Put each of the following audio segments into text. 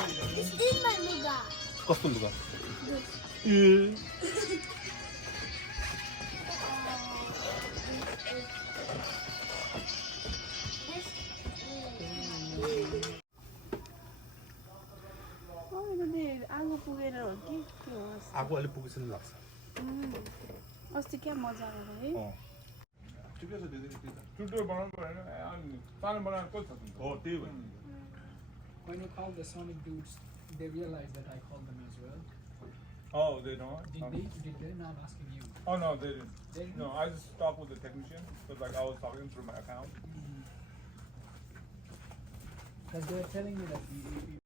It's in my lugar. Custom lugar. 근데 아구 부개를 어디 키워왔어? Aku ali pugi sen laksa. 어떻게 모자라래? 집에서 되게 뚜뚜 바람 바람 다른 바람 꽂혔어. 띠 When you call the Sonic dudes, they realize that I called them as well. Oh, they don't. Did they? No, I'm asking you. Oh no, they didn't. They didn't? No, I just talked with the technician because like I was talking through my account. Because they were telling me that you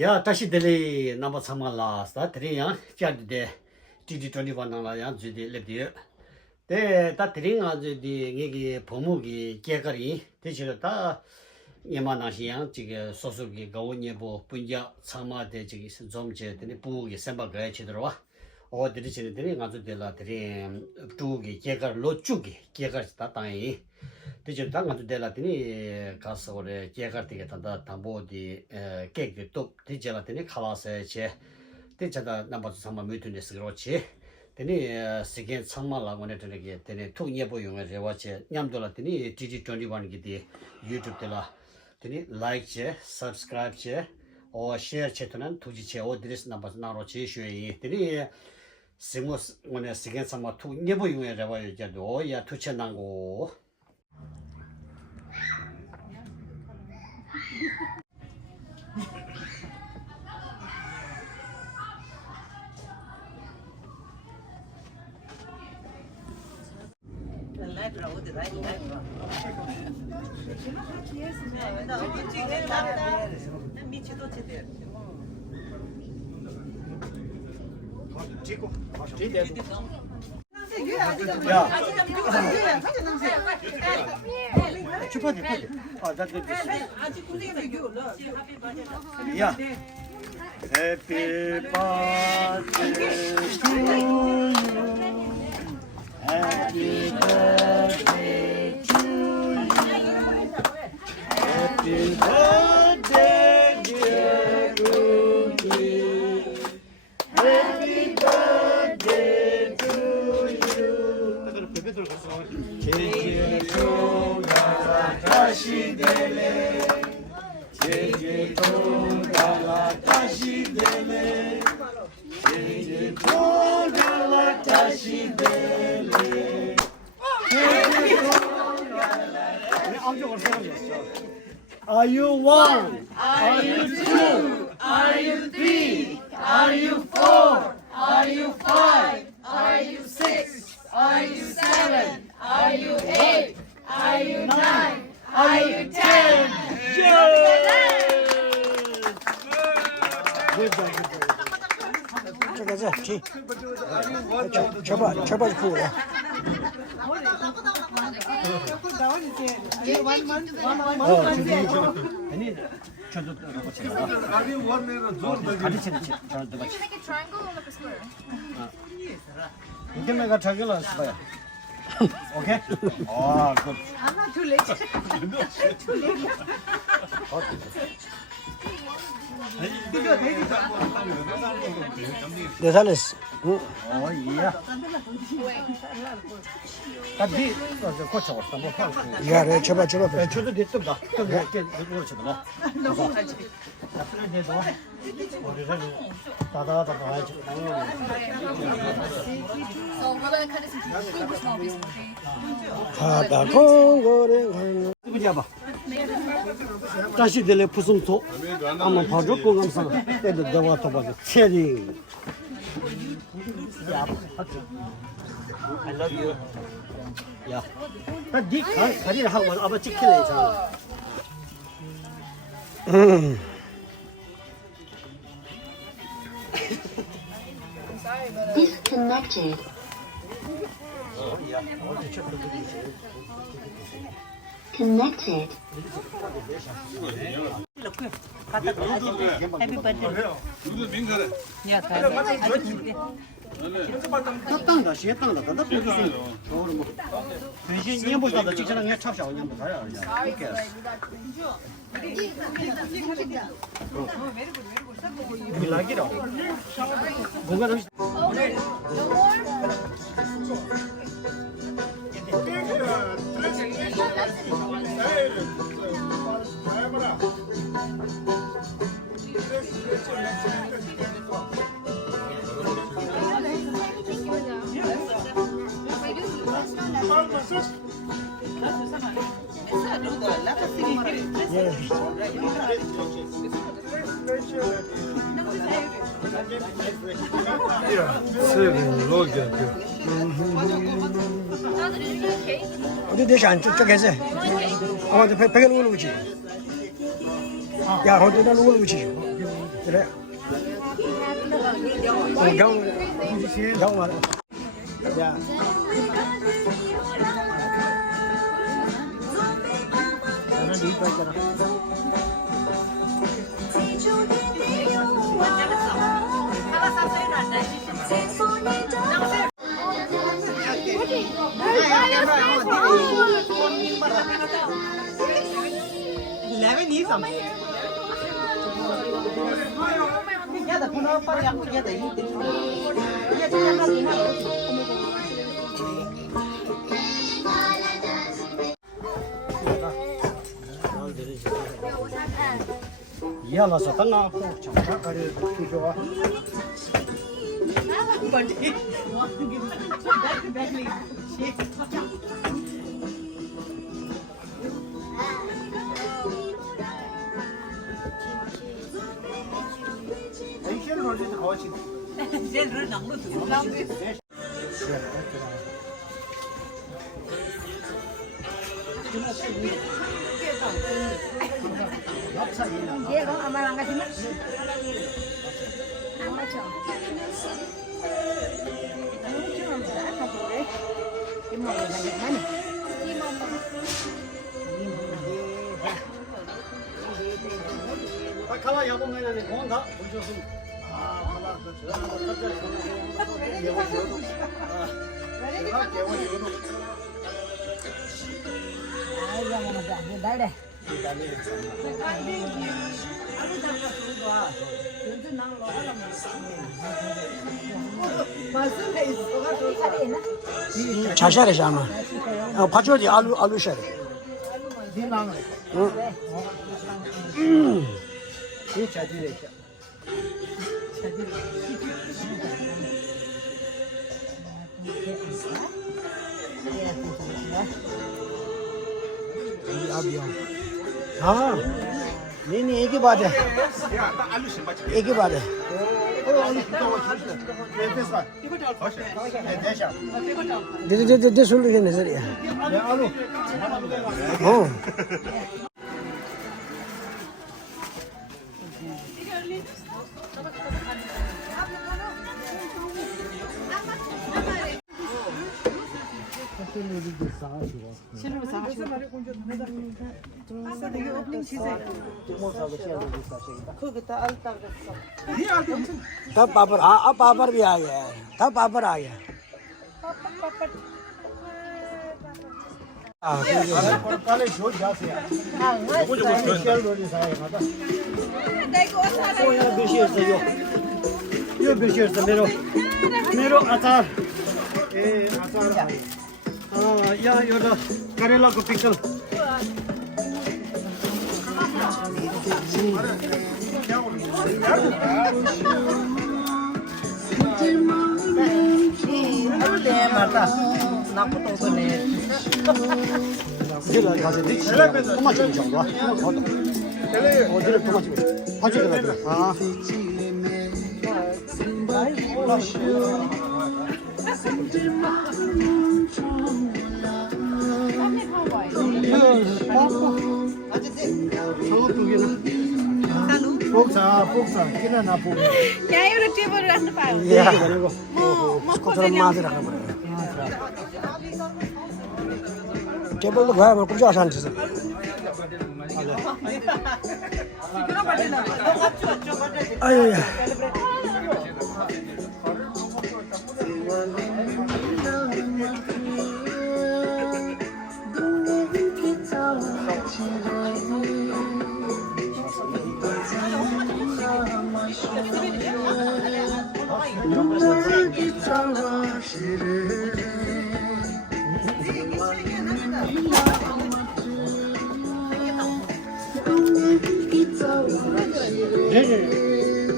야 다시 들리 넘버 3만 라스다 드리야 자데 TD21 나라야 주디 랩디 다 드링아 주디 이게 범무기 개가리 대체다 예만나시양 지게 소소기 가원예보 분야 참마대 지기 좀제더니 부기 선박에 치들어와 어디리 지들이 아주 될라들이 두기 개가 로쭈기 개가다 땅이 대체 당가도 될라더니 가서 오래 개가 되게 단다 담보디 깨게 또 대체라더니 칼라세 제 대체다 넘버 3만 미터에서 그렇지 되니 세계 참말라고 내더니 되니 통예보 용에 와체 냠돌라더니 TG21 기디 유튜브 들라 되니 라이크 제 subscribe 제 share 채트는 투지체 어드레스 넘버 나로 제시해 되니 세모스 오늘 세계 참마 통예보 용에 잡아야 돼도 야 투체 난고 주파디 파디 야 Happy birthday to you Happy birthday to you Happy birthday dear Rudy Happy birthday to you 제주도가 다시 되네 제주도가 다시 되네 제주도가 다시 되네 Are you one? Are you two? Are you three? Are you four? Are you five? Are you six? Are you seven? Are you eight? Are you nine? Are you 10? 제발 부어라. 아니 저도 아니 원내는 좀 가르치는 저도 Make a triangle or like a square? 이게 내가 자기를 했어요. 오케이? 아, 굿. I'm not too late. Too late. 내 살렸어. 응? 이야. 네 고쳐 왔다. 뭐 팔고. 야, 내 줘봐. 저도 됐다. 또 이렇게 그렇죠. 봐. 그래도 우리는 다다다 봐야지. So we're gonna cut it into super small pieces, okay? 가다 콩고래. 이거 잡아. 다시 들려 부숨토. 한번 봐줘 공감상. 때도 내가 봐. 체리. 야, I love you. 야, 나네 가리를 하고 아빠 찍힐래 자. Disconnected. Connected. 누구 민가래? 땅다 시에땅다 나 무슨 저를 뭐 대신 년보다 직전에 그냥 찹샤 그냥 뭐 가야 이렇게 밀라기라 뭔가 좀 어디 대신 쪽에서. 저 백을 누르고 지. 야, 어디다 누르고 지. 그래. 경 말아. 야. 나는 이거 있잖아. 이하나서 땅나 정착하려 필요가 칼라 야봉에는 공다 보여줬음. 칼라 자샤래 샤마. 파줘지 알루 샤래. 이 자질이 हाँ नहीं नहीं एक ही बात है एक ही बात है दे सुन लीजिए नजरिया हाँ तब पापड़ हाँ अब पापड़ भी आ गया है तब पापड़ आ गया 아, 빨리 줘 자세요. 요거 쉐어로리 사야 하다. 소야 몇시였어요? 이거 몇시였어? 메로 아चार. 에 아चार. 야 요다 카렐라고 피클. 이거 가서 믹스. 토마토 좀 봐. 어디를 토마토? 파지가 들어. 아. 복사, किन नपुग्नु? यहाँ एउटा टेबल राख्नु पायो भने यहाँ भनेको कचरा माझ राख्नु पर्यो टेबल त भयो कुन चाहिँ अशान्ति छ आयो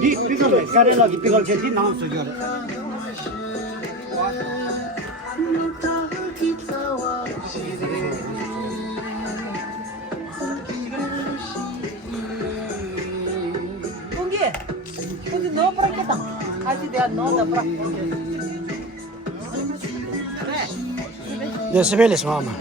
니 피글 카렐라기 피글 제디 나온 소리야. 네, 스펠레스 마마.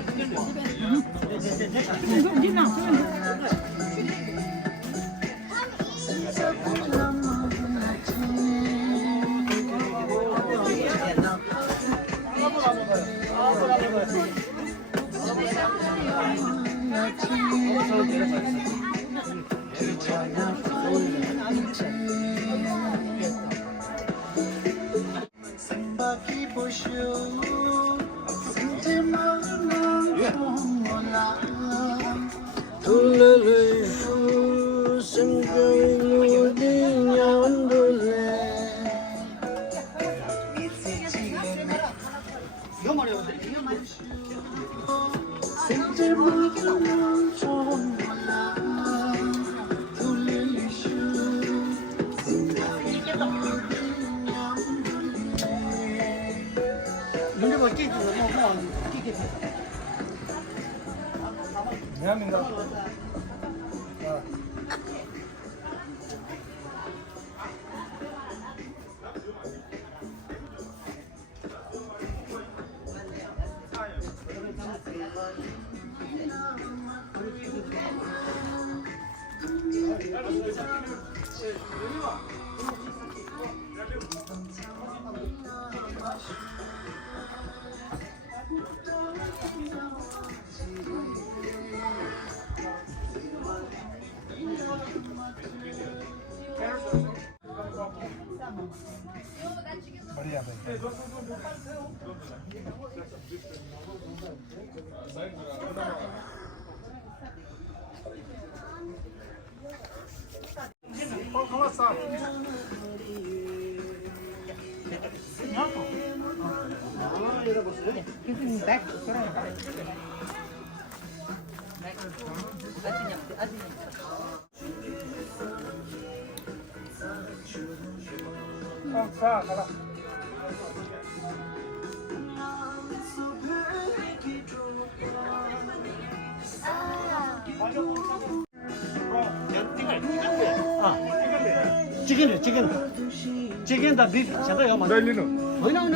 चिकन त बिफ ज्यादा हो मलाई लिनु होइन होइन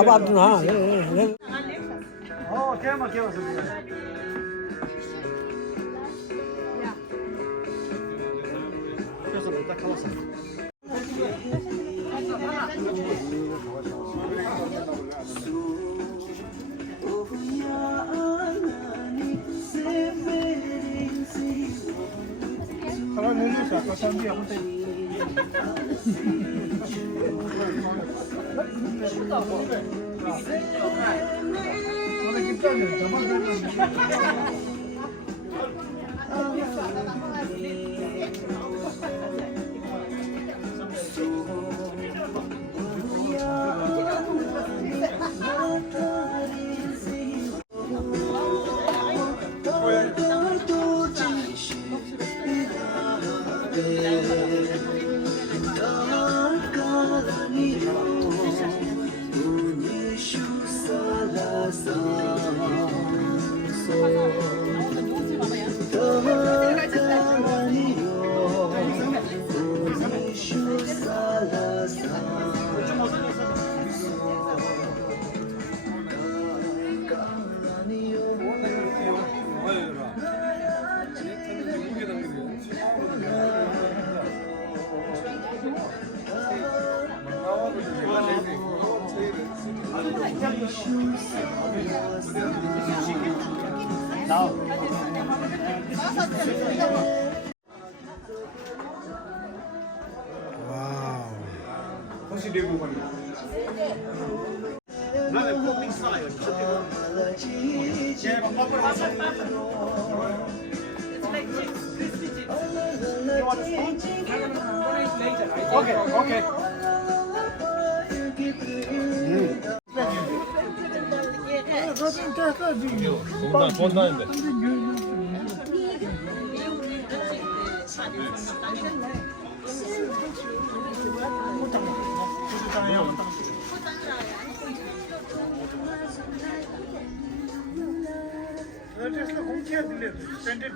अब आब्दु न केमा छ त्यसो भए त खाओस् Kalau nunggu sah, pasang dia aku tadi. 혹시 내고 나는 꼭 믹스하여. Okay, okay. 본다는데. 공기가 들려. 스탠드.